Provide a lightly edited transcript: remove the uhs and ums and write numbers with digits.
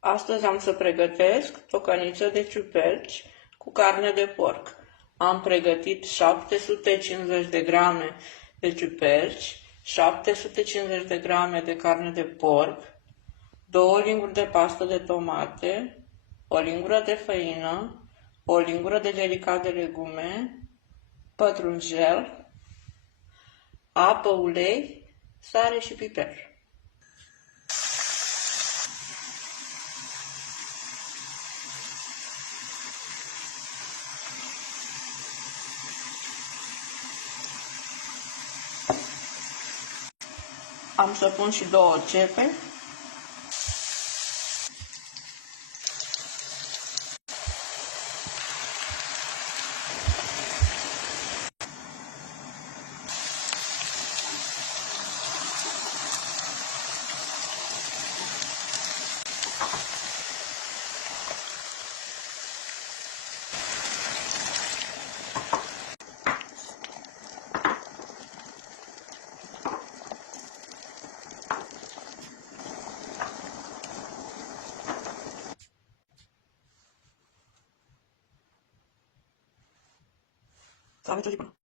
Astăzi am să pregătesc tocaniță de ciuperci cu carne de porc. Am pregătit 750 de grame de ciuperci, 750 de grame de carne de porc, 2 linguri de pastă de tomate, o lingură de făină, o lingură de delicat de legume, pătrunjel, apă, ulei, sare și piper. Am să pun și 2 cepe. Să aveți o lipă.